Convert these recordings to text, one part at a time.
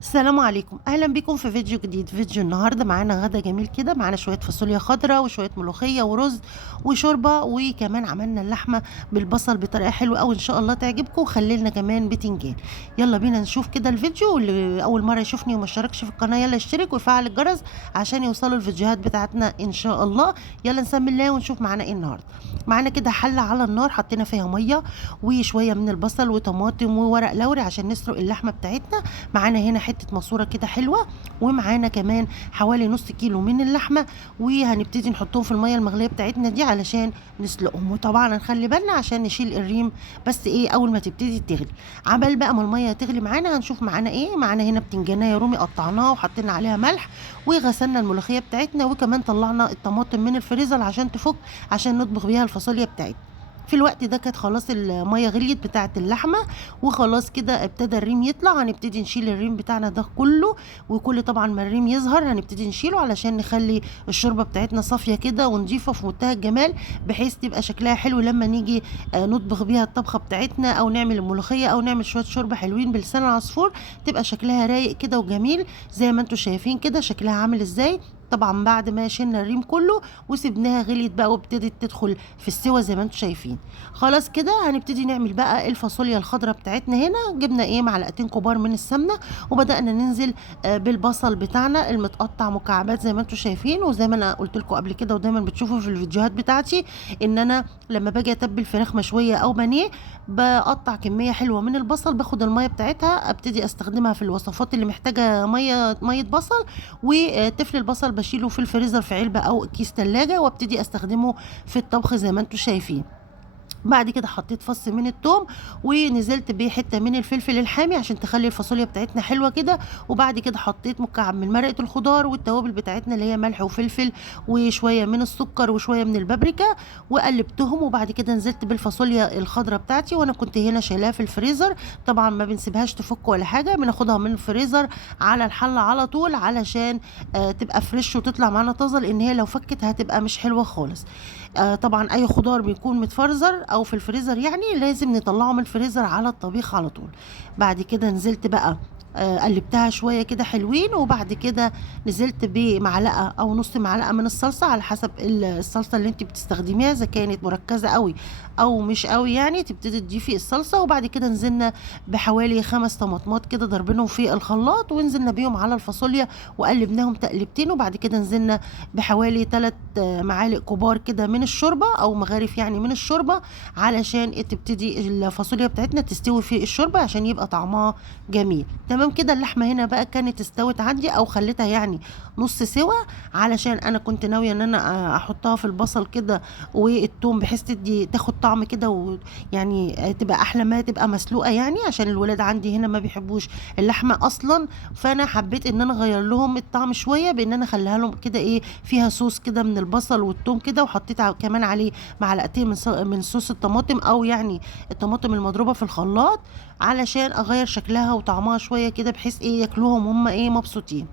السلام عليكم، أهلا بكم في فيديو جديد. فيديو النهارده معانا غدا جميل كده، معانا شوية فاصوليا خضراء وشوية ملوخية ورز وشوربة، وكمان عملنا اللحمة بالبصل بطريقة حلوة أوي إن شاء الله تعجبكم، وخلينا كمان بتنجان. يلا بينا نشوف كده الفيديو. واللي أول مرة يشوفني وما اشتركش في القناة يلا يشترك ويفعل الجرس عشان يوصلوا الفيديوهات بتاعتنا إن شاء الله. يلا نسمي الله ونشوف معانا إيه النهارده. معانا كده حلة على النار حطينا فيها مية وشوية من البصل وطماطم وورق لوري عشان نسلق اللحمة بتاعتنا. معانا هنا حتة ماسورة كده حلوة، ومعانا كمان حوالي نص كيلو من اللحمة، وهنبتدي نحطهم في المية المغلية بتاعتنا دي علشان نسلقهم. وطبعا هنخلي بالنا عشان نشيل الريم، بس ايه اول ما تبتدي تغلي. عبال بقى ما المية تغلي معانا هنشوف معانا ايه. معانا هنا بتنجانية رومي قطعناها وحطينا عليها ملح، وغسلنا الملوخية بتاعتنا، وكمان طلعنا الطماطم من الفريزر عشان تفك، عشان نطبخ بيها الفاصوليا بتاعتنا. في الوقت ده كانت خلاص المية غليت بتاعة اللحمة، وخلاص كده ابتدى الريم يطلع. هنبتدي نشيل الريم بتاعنا ده كله، وكل طبعا ما الريم يظهر هنبتدي نشيله علشان نخلي الشوربة بتاعتنا صافية كده ونضيفة في منتهى الجمال، بحيث تبقى شكلها حلو لما نيجي نطبخ بيها الطبخة بتاعتنا، او نعمل الملوخية، او نعمل شوية شوربة حلوين بلسان العصفور، تبقى شكلها رايق كده وجميل زي ما انتم شايفين كده شكلها عامل ازاي. طبعا بعد ما شلنا الريم كله وسبناها غليت بقى وابتدت تدخل في السوا زي ما انتم شايفين. خلاص كده هنبتدي نعمل بقى الفاصوليا الخضراء بتاعتنا. هنا جبنا ايه معلقتين كبار من السمنه، وبدانا ننزل بالبصل بتاعنا المتقطع مكعبات زي ما انتم شايفين. وزي ما انا قلت لكم قبل كده ودايما بتشوفوا في الفيديوهات بتاعتي، ان انا لما باجي اتبل فراخ مشويه او بانيه بقطع كميه حلوه من البصل، باخد الميه بتاعتها ابتدي استخدمها في الوصفات اللي محتاجه ميه بصل. وتفل البصل بشيله في الفريزر في علبه او كيس ثلاجه، وابتدي استخدمه في الطبخ زي ما انتم شايفين. بعد كده حطيت فص من الثوم، ونزلت بحته من الفلفل الحامي عشان تخلي الفاصوليا بتاعتنا حلوه كده. وبعد كده حطيت مكعب من مرقه الخضار والتوابل بتاعتنا اللي هي ملح وفلفل وشويه من السكر وشويه من البابريكا، وقلبتهم. وبعد كده نزلت بالفاصوليا الخضراء بتاعتي، وانا كنت هنا شايلاها في الفريزر. طبعا ما بنسيبهاش تفك ولا حاجه، بناخدها من الفريزر على الحله على طول علشان تبقى فريش وتطلع معانا طازه، لان هي لو فكت هتبقى مش حلوه خالص. طبعا اي خضار بيكون متفرزر او في الفريزر يعني لازم نطلعه من الفريزر على الطبيخ على طول. بعد كده نزلت بقى قلبتها شويه كده حلوين، وبعد كده نزلت بمعلقه او نص معلقه من الصلصه على حسب الصلصه اللي انت بتستخدميها، اذا كانت مركزه قوي او مش قوي يعني تبتدي تضيفي الصلصه. وبعد كده نزلنا بحوالي 5 طماطمات كده ضربناهم في الخلاط، ونزلنا بيهم على الفاصوليا وقلبناهم تقلبتين. وبعد كده نزلنا بحوالي 3 معالق كبار كده من الشوربه او مغارف يعني من الشوربه، علشان تبتدي الفاصوليا بتاعتنا تستوي في الشوربه عشان يبقى طعمها جميل. تمام كده. اللحمه هنا بقى كانت استوت عندي او خليتها يعني نص سوا، علشان انا كنت ناويه ان انا احطها في البصل كده والثوم، بحيث تاخد طعم كده، ويعني تبقى احلى ما تبقى مسلوقه يعني، عشان الولاد عندي هنا ما بيحبوش اللحمه اصلا. فانا حبيت ان انا اغير لهم الطعم شويه بان انا اخليها لهم كده ايه فيها صوص كده من البصل والثوم كده. وحطيت كمان عليه معلقتين من صوص الطماطم، او يعني الطماطم المضروبه في الخلاط، علشان اغير شكلها وطعمها شويه كده، بحيث ايه ياكلوهم هم ايه مبسوطين.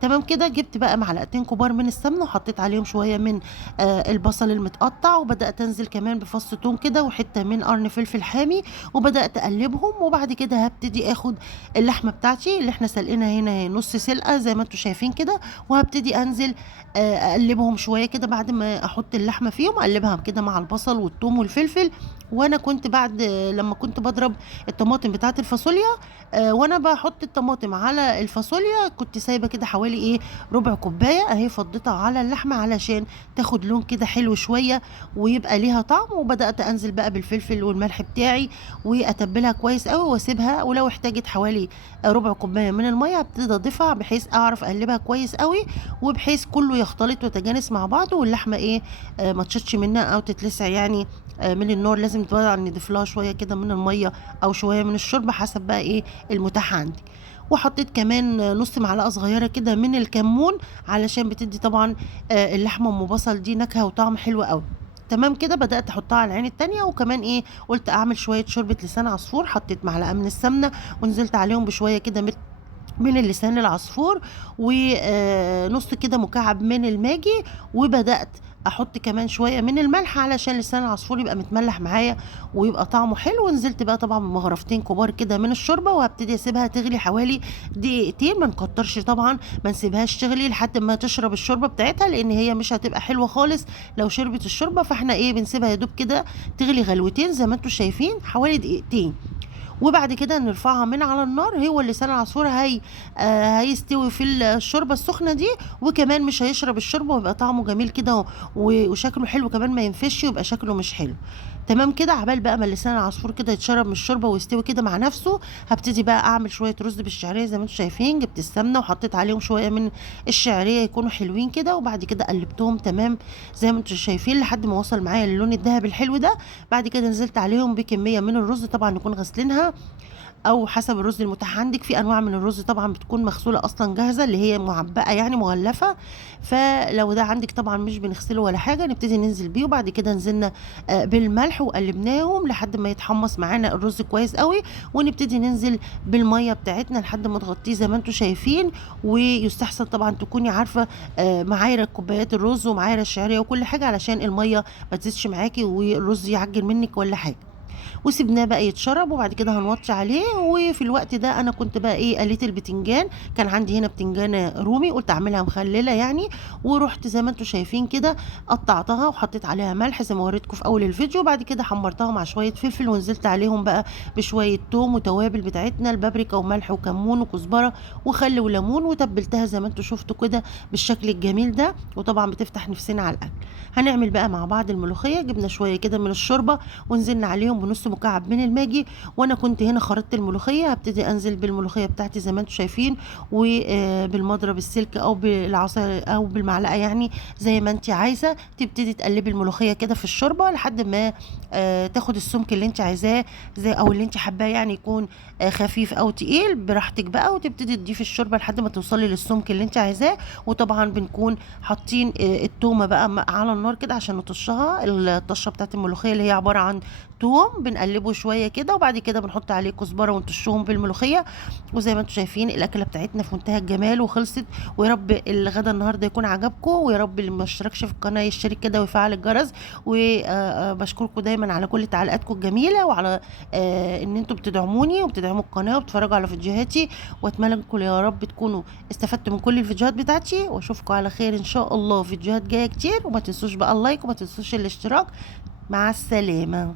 تمام كده. جبت بقى معلقتين كبار من السمنه وحطيت عليهم شويه من البصل المتقطع، وبدات انزل كمان بفص ثوم كده وحته من قرن فلفل حامي، وبدات اقلبهم. وبعد كده هبتدي اخد اللحمه بتاعتي اللي احنا سلقنا هنا نص سلقه زي ما انتم شايفين كده، وهبتدي انزل اقلبهم شويه كده. بعد ما احط اللحمه فيهم اقلبها كده مع البصل والثوم والفلفل. وانا كنت بعد لما كنت بضرب الطماطم بتاعه الفاصوليا، وانا بحط الطماطم على الفاصوليا كنت سايبه كده حوالي ايه ربع كوبايه اهي، فضيتها على اللحمه علشان تاخد لون كده حلو شويه ويبقى ليها طعم. وبدات انزل بقى بالفلفل والملح بتاعي واتبلها كويس قوي واسيبها، ولو احتاجت حوالي ربع كوبايه من الميه ابتدي اضيفها بحيث اعرف اقلبها كويس قوي، وبحيث كله يختلط ويتجانس مع بعضه، واللحمه ايه ما تشطش منها او تتلسع يعني من النار. لازم طبعا نضيف لها شويه كده من الميه او شويه من الشوربه حسب بقى ايه المتاح عندي. وحطيت كمان نص معلقه صغيره كده من الكمون، علشان بتدي طبعا اللحمه ام بصل دي نكهه وطعم حلو قوي. تمام كده. بدات احطها على العين التانية، وكمان ايه قلت اعمل شويه شوربه لسان عصفور. حطيت معلقه من السمنه ونزلت عليهم بشويه كده من اللسان العصفور، ونص كده مكعب من الماجي، وبدأت احط كمان شويه من الملح علشان لسان العصفور يبقى متملح معايا ويبقى طعمه حلو. ونزلت بقى طبعا بمغرفتين كبار كده من الشوربه، وهبتدي اسيبها تغلي حوالي دقيقتين، ما نكترش طبعا، ما نسيبهاش تغلي لحد ما تشرب الشوربه بتاعتها، لان هي مش هتبقى حلوه خالص لو شربت الشوربه. فاحنا ايه، بنسيبها يا دوب كده تغلي غلوتين زي ما انتم شايفين، حوالي دقيقتين. وبعد كده نرفعها من على النار. هو اللسان العصفور هيستوي في الشوربه السخنه دي، وكمان مش هيشرب الشوربه، ويبقى طعمه جميل كده وشكله حلو كمان، ما ينفش ويبقى شكله مش حلو. تمام كده. عبال بقى ما لسان العصفور كده يتشرب من الشوربه ويستوي كده مع نفسه، هبتدي بقى اعمل شويه رز بالشعريه زي ما انتم شايفين. جبت السمنه وحطيت عليهم شويه من الشعريه يكونوا حلوين كده، وبعد كده قلبتهم تمام زي ما انتم شايفين لحد ما وصل معايا اللون الذهبي الحلو ده. بعد كده نزلت عليهم بكميه من الرز، طبعا نكون غسلينها او حسب الرز المتاح عندك. في انواع من الرز طبعا بتكون مغسوله اصلا جاهزه، اللي هي معبأه يعني مغلفه. فلو ده عندك طبعا مش بنغسله ولا حاجه، نبتدي ننزل بيه. وبعد كده نزلنا بالملح وقلبناهم لحد ما يتحمص معانا الرز كويس قوي، ونبتدي ننزل بالميه بتاعتنا لحد ما تغطيه زي ما انتم شايفين. ويستحسن طبعا تكوني عارفه معايره كوبايات الرز ومعايره الشعريه وكل حاجه، علشان الميه ما تزيدش معاكي والرز يعجن منك ولا حاجه. وسيبناه بقى يتشرب، وبعد كده هنوطي عليه. وفي الوقت ده انا كنت بقى ايه، قليت البتنجان. كان عندي هنا بتنجانه رومي، قلت اعملها مخلله يعني. ورحت زي ما انتم شايفين كده قطعتها وحطيت عليها ملح زي ما وريتكم في اول الفيديو. بعد كده حمرتها مع شويه فلفل، ونزلت عليهم بقى بشويه توم وتوابل بتاعتنا، البابريكا وملح وكمون وكزبره وخل وليمون، وتبلتها زي ما انتم شفتوا كده بالشكل الجميل ده. وطبعا بتفتح نفسنا على الاكل. هنعمل بقى مع بعض الملوخيه. جبنا شويه كده من الشوربه ونزلنا عليهم بنص مكعب من الماجي. وانا كنت هنا خرطت الملوخيه، هبتدي انزل بالملوخيه بتاعتي زي ما انتم شايفين، وبالمضرب السلك او بالعصا او بالمعلقه يعني زي ما انت عايزه. تبتدي تقلبي الملوخيه كده في الشوربه لحد ما تاخد السمك اللي انت عايزاه، زي او اللي انت حباه يعني، يكون خفيف او تقيل براحتك بقى. وتبتدي تضيفي الشوربه لحد ما توصلي للسمك اللي انت عايزاه. وطبعا بنكون حاطين التومه بقى على النار كده عشان نطشها، الطشه بتاعت الملوخيه اللي هي عباره عن توم. بنقلبه شويه كده، وبعد كده بنحط عليه كزبره ونطشهم بالملوخيه. وزي ما انتم شايفين الاكله بتاعتنا في منتهى الجمال وخلصت. ويا رب الغدا النهارده يكون عجبكم، ويا رب اللي ما اشتركش في القناه يشترك كده ويفعل الجرس. وبشكركم دايما على كل تعليقاتكم الجميله، وعلى ان انتم بتدعموني وبتدعموا القناه وبتتفرجوا على فيديوهاتي. واتمنى لكم يا رب تكونوا استفدتوا من كل الفيديوهات بتاعتي، واشوفكم على خير ان شاء الله. فيديوهات جايه كتير، وما تنسوش بقى اللايك، وما تنسوش الاشتراك. مع السلامه.